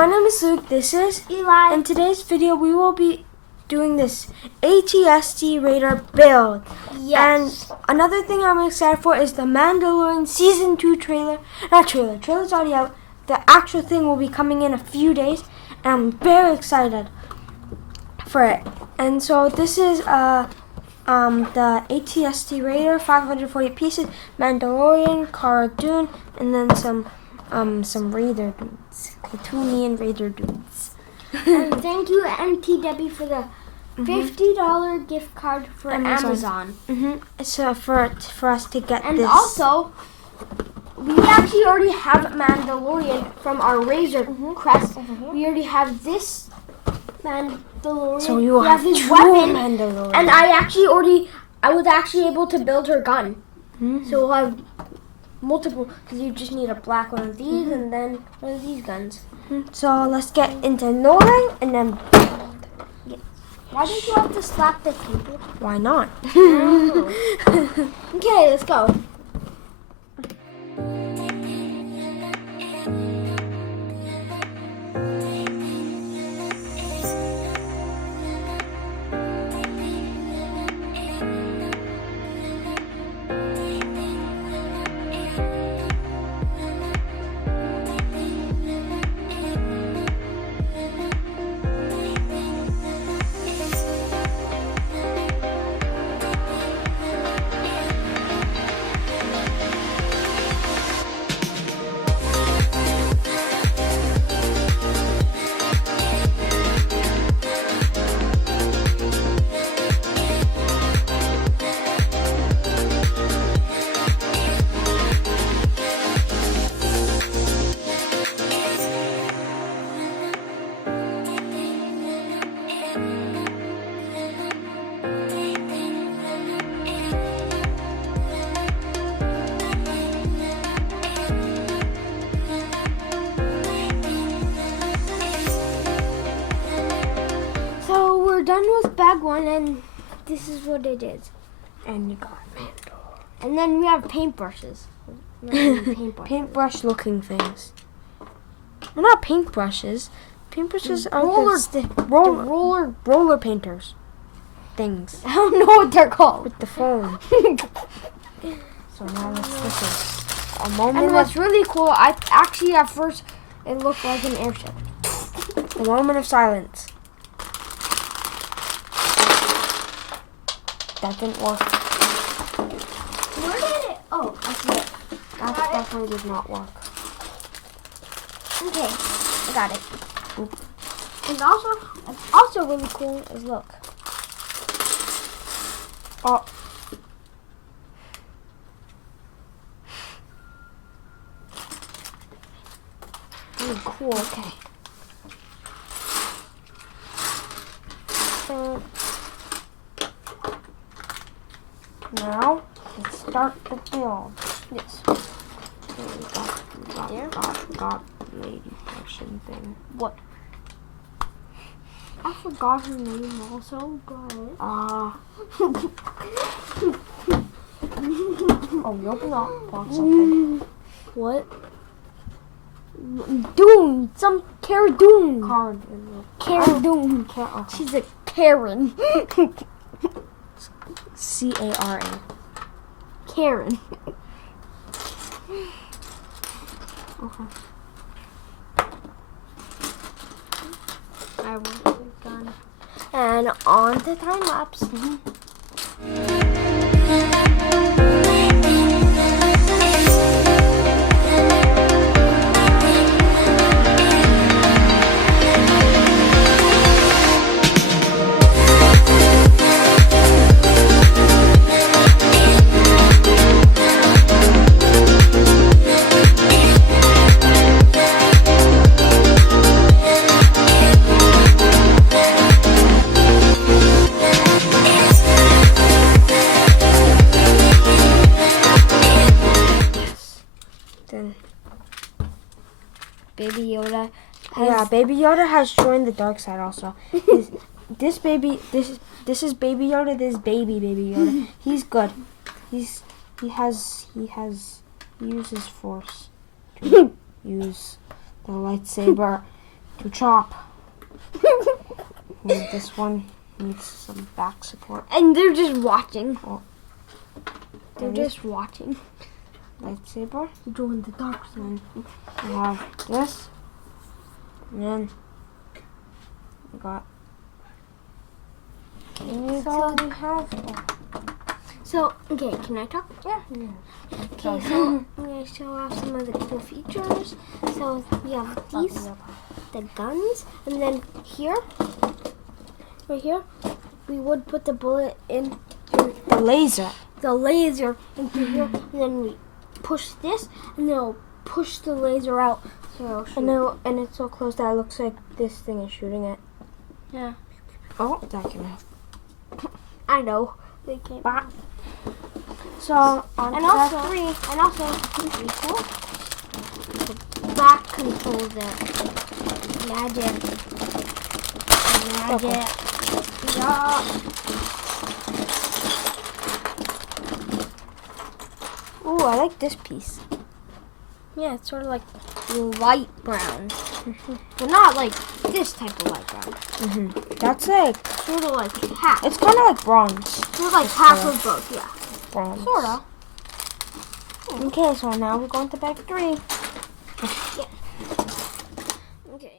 my name is Luke, this is Eli. In today's video we will be doing this ATST Raider build. Yes. And another thing I'm excited for is the Mandalorian Season 2 trailer. Trailer's already out. The actual thing will be coming in a few days. And I'm very excited for it. And so this is the ATST Raider, 540 pieces, Mandalorian, Cara Dune, and then some Raider dudes, Klatooinian Raider dudes. And thank you, MT Debbie, for the $50 gift card for Amazon. So for us to get and this. And also, we actually already have Mandalorian from our Razor crest. We already have this Mandalorian. So you have his two weapon. Mandalorian. And I was actually able to build her gun. So we'll have multiple, because you just need a black one of these and then one of these guns. So let's get into knowing and then. Why did you have to slap the table? Why not? Okay, let's go. So we're done with bag one, and this is what it is. And you got Mando. And then we have paintbrushes. Paintbrush looking things. Well, not paintbrushes. Paintbrushes are roller painters. Things. I don't know what they're called. With the foam. So now this is a moment. And what's really cool, I actually at first it looked like an airship. A moment of silence. That didn't work. Where did it? Oh, I see it. That definitely did not work. Okay, I got it. And also really cool is look. Oh. Really cool. Okay. So now let's start the build. Yes. Got lady person thing. What? I forgot her name also, guys. Oh, you open up box something. What? Dune. Some Cara Dune. Cara Dune. Okay. She's a Karen. C-A-R-A. Karen. Okay. I want it done. And on the time lapse. Baby Yoda. Baby Yoda has joined the dark side also. This is Baby Yoda. This is Baby Yoda. He's good. He uses force to use the lightsaber to chop. And this one needs some back support. And they're just watching. Oh. They're just watching. Lightsaber. Join the dark side. We have this. And then we got. That's all we have. So, okay, can I talk? Yeah. Okay, so I'm going to show off some of the cool features. So, we have these, the guns, and then here, right here, we would put the bullet in The laser. the laser into here, and then we push this, and then it'll push the laser out. So And it's so close that it looks like this thing is shooting it. yeah, Oh, that can help. I know. They can't. Bah. So on And to also, that 3. and also, pretty cool. The back controls it. Magic. Magic. Yeah. Ooh, I like this piece. Yeah, it's sort of like light brown. But not like this type of light brown. That's like, Sort of like half. it's kind of like bronze. Sort of like half of both, yeah. Bronze. Sort of. Okay, so now we're going to bag 3. Okay.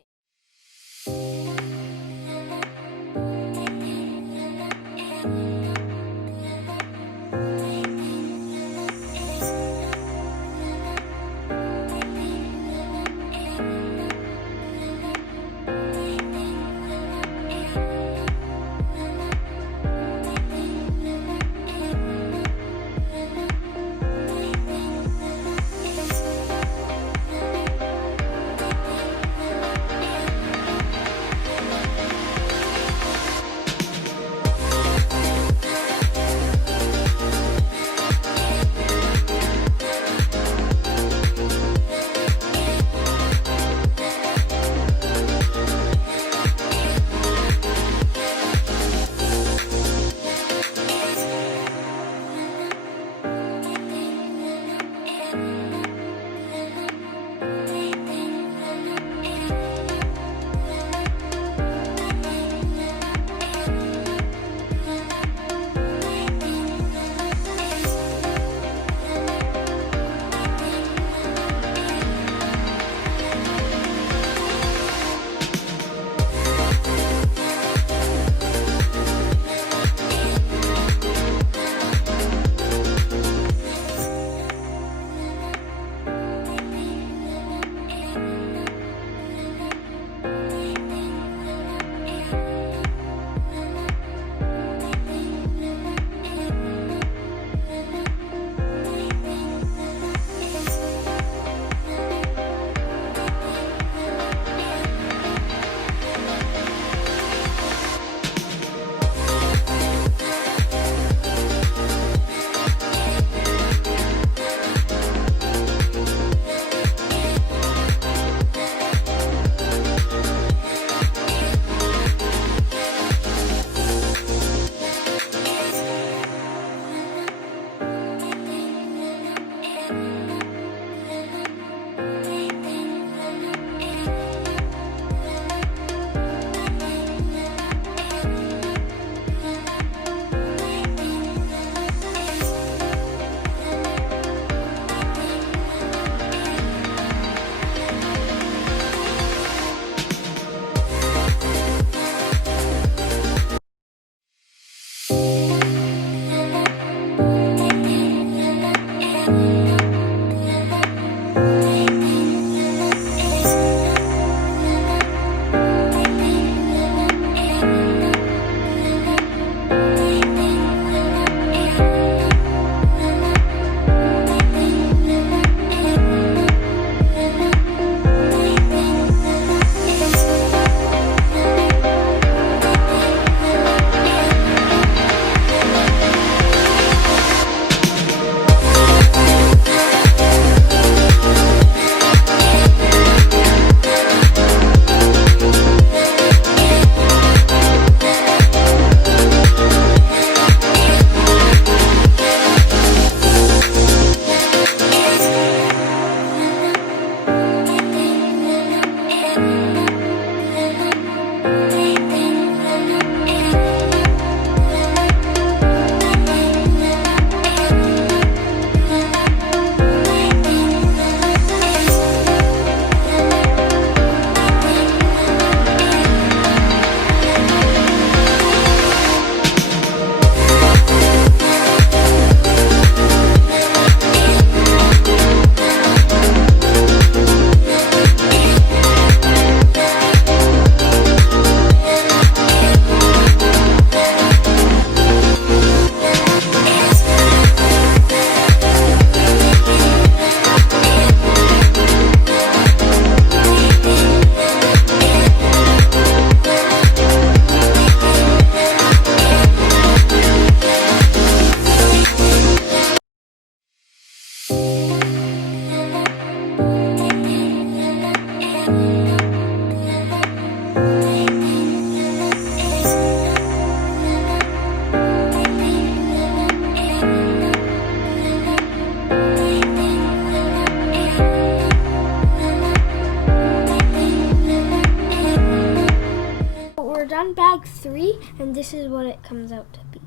done bag 3, and this is what it comes out to be.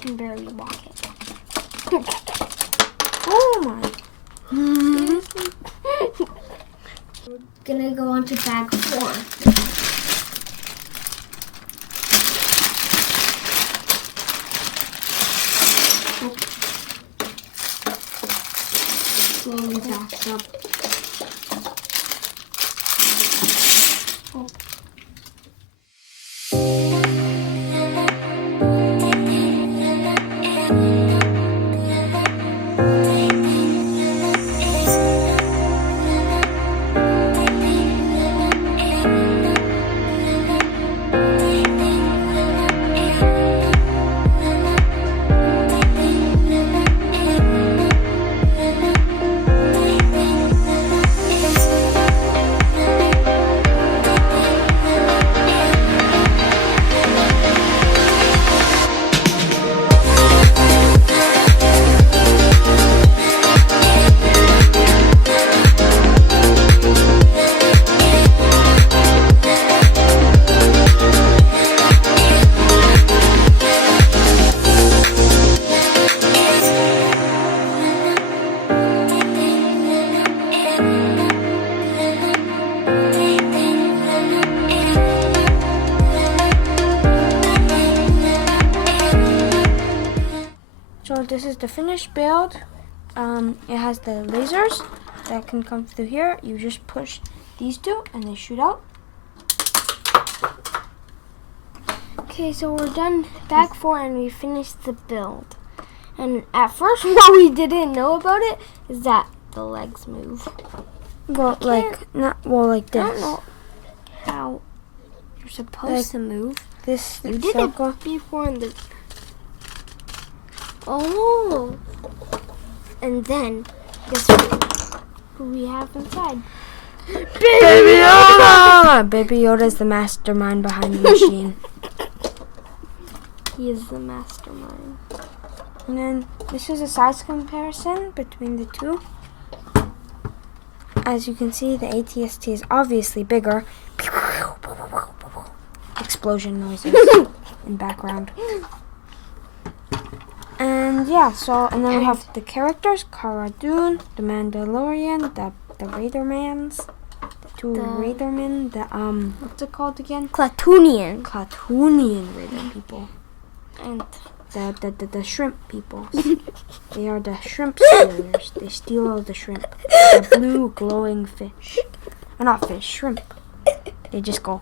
Can barely walk it. Oh my. We're gonna go on to bag 4. Slowly backs up. So this is the finished build. It has the lasers that can come through here. You just push these two and they shoot out. Okay, so we're done bag 4 and we finished the build. And at first what we didn't know about it is that the legs move. Well, like I don't this. know how you're supposed to move. This You did circle. it before in the... Oh! And then, guess who we have inside? Baby Yoda! Baby Yoda is the mastermind behind the machine. He is the mastermind. And then this is a size comparison between the two. As you can see, the ATST is obviously bigger. Explosion noises in background. And yeah, and then we have the characters: Cara Dune, the Mandalorian, the Raidermans, the two Raidermen, what's it called again? Klatooinian. Klatooinian Raider people. And The shrimp people. They are the shrimp stealers. They steal all the shrimp. The blue glowing fish. Not fish, shrimp. They just go,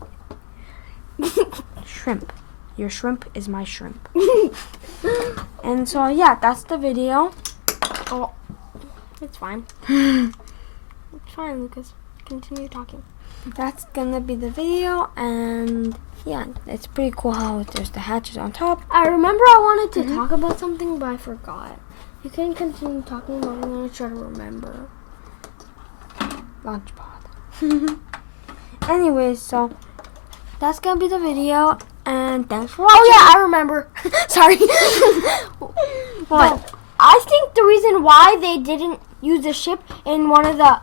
shrimp. Your shrimp is my shrimp. And so yeah, that's the video. oh, it's fine. It's fine, Lucas. Continue talking. That's gonna be the video, and yeah, it's pretty cool how there's the hatches on top. I remember I wanted to talk about something, but I forgot. You can continue talking, but I'm gonna try to remember. Launch pod. Anyways, so that's gonna be the video, and thanks for watching. Oh yeah, I remember. Sorry. What? No, I think the reason why they didn't use the ship in one of the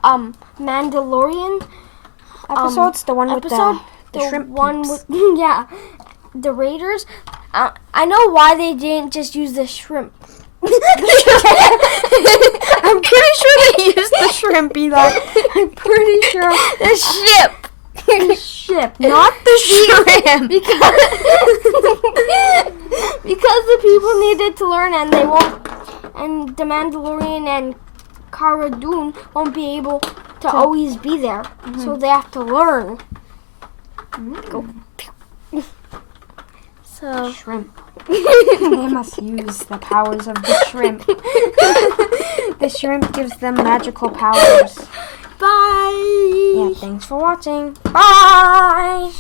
Mandalorian Episodes, the one with the shrimp one peeps. with yeah, the Raiders. I know why they didn't just use the shrimp. I'm pretty sure they used the shrimp, Eli. I'm pretty sure. The ship. The ship, not the shrimp. Because the people needed to learn, and they won't, and the Mandalorian and Cara Dune won't be able to always be there, so they have to learn. Go. So Shrimp. They must use the powers of the shrimp. The shrimp gives them magical powers. bye. Yeah, thanks for watching. Bye.